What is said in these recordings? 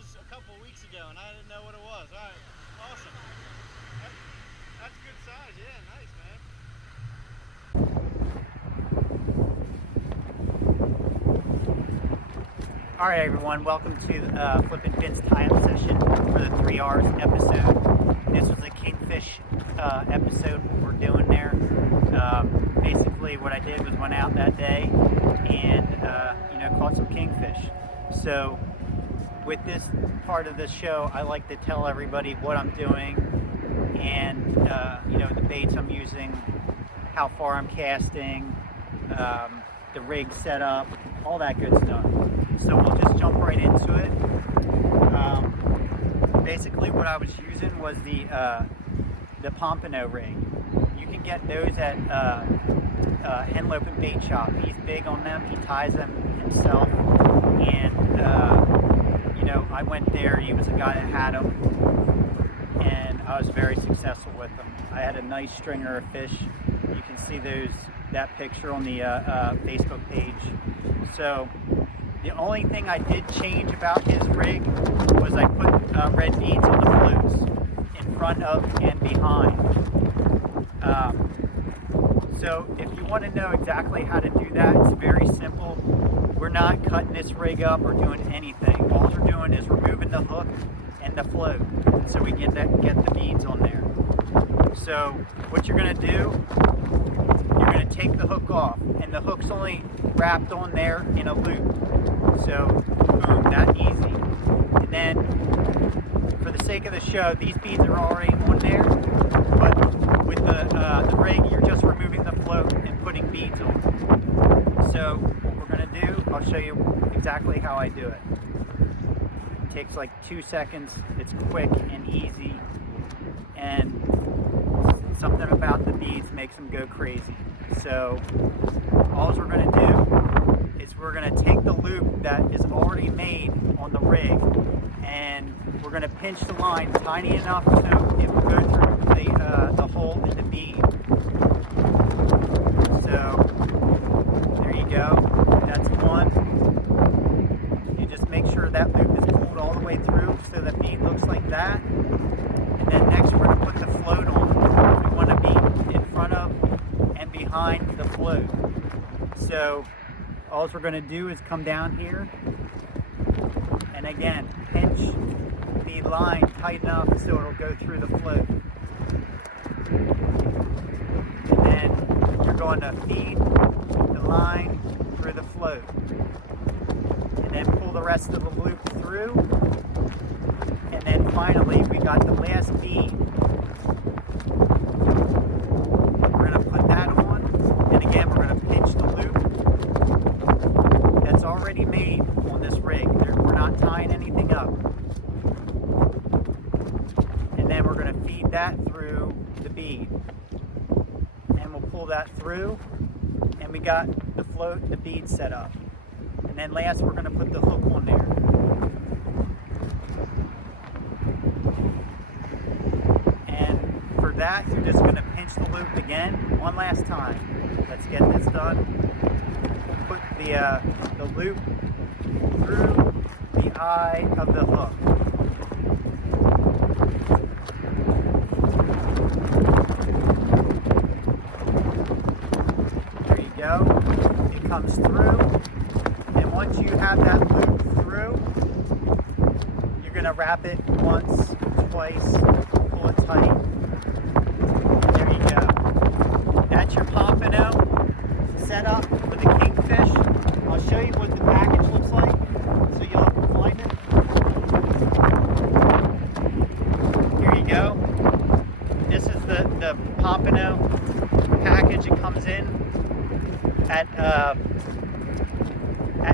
was a couple weeks ago, and I didn't know what it was. All right, awesome. That's good size. Yeah, nice, man. All right, everyone. Welcome to Flippin' Fins tie-up session for the 3 R's episode. This was a Kingfish episode. What we're doing there. Basically, what I did was went out that day and caught some kingfish. So, with this part of the show, I like to tell everybody what I'm doing and the baits I'm using, how far I'm casting, the rig setup, all that good stuff. So we'll just jump right into it. Basically, what I was using was the pompano rig. You can get those at Henlope and Bait Shop. He's big on them. He ties them himself, and I went there. He was a guy that had them, and I was very successful with them. I had a nice stringer of fish. You can see that picture on the Facebook page. So the only thing I did change about his rig was I put red beads on the floats in front of and behind. So if you want to know exactly how to do that, it's very simple. We're not cutting this rig up or doing anything. All we're doing is removing the hook and the float so we get the beads on there. So what you're going to do, you're going to take the hook off, and the hook's only wrapped on there in a loop. So boom, that easy. And then for the sake of the show, these beads are already on there, but with the rig, you're just removing the float and putting beads on. So what we're going to do, I'll show you exactly how I do it. It takes like 2 seconds. It's quick and easy, and something about the beads makes them go crazy. So all we're going to do is we're going to take the loop that is already made on the rig, and we're going to pinch the line tiny enough so it will go through the hole in the bead. So there you go. That's one. You just make sure that loop is pulled all the way through so the bead looks like that. And then next we're going to put the float on. We want to be in front of and behind the float. So all we're going to do is come down here and again pinch the line tight enough so it'll go through the float. And then you're going to feed the line through the float. And then pull the rest of the loop through. And then finally we got the last bead. We're going to put that on. And again we're going to pinch the loop that's already made on this rig. We're not tying anything up. And then we're going to feed that through the bead. And we'll pull that through. And we got the float and the bead set up. And then last we're going to put the hook on there. And for that you're just going to pinch the loop again one last time. Let's get this done. Put the loop through the eye of the hook. There you go. It comes through, and once you have that loop through, you're going to wrap it once, twice, pull it tight. And there you go. That's your pompano set up for the kingfish. I'll show you what the package looks like so you'll find it. Here you go. This is the pompano package. It comes in at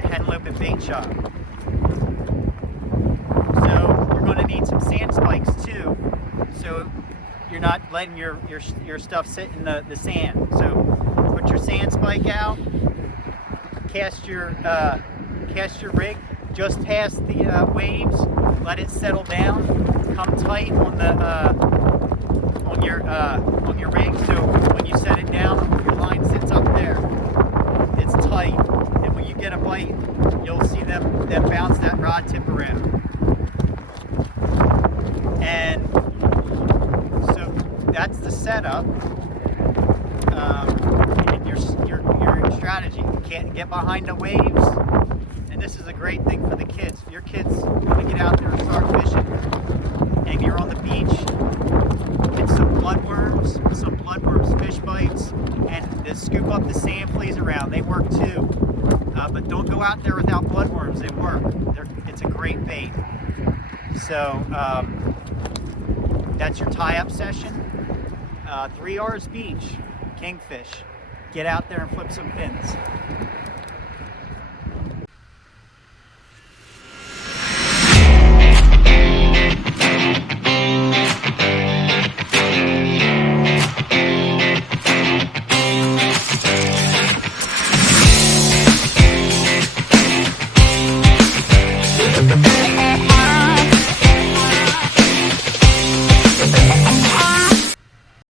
Henlope and Bait Shop. So you're going to need some sand spikes too, so you're not letting your stuff sit in the sand. So put your sand spike out, cast your rig just past the waves, let it settle down, come tight on your rig, so when you set it down, your line sits up there. It's tight, and when you get a bite, you'll see them bounce that rod tip around. setup and your strategy. Get behind the waves, and this is a great thing for the kids. If your kids want to get out there and start fishing, and you're on the beach, get some bloodworms, fish bites, and just scoop up the sand fleas around. They work too, but don't go out there without bloodworms. They work. It's a great bait. So that's your tie-up session. 3 R's Beach, Kingfish. Get out there and flip some fins. The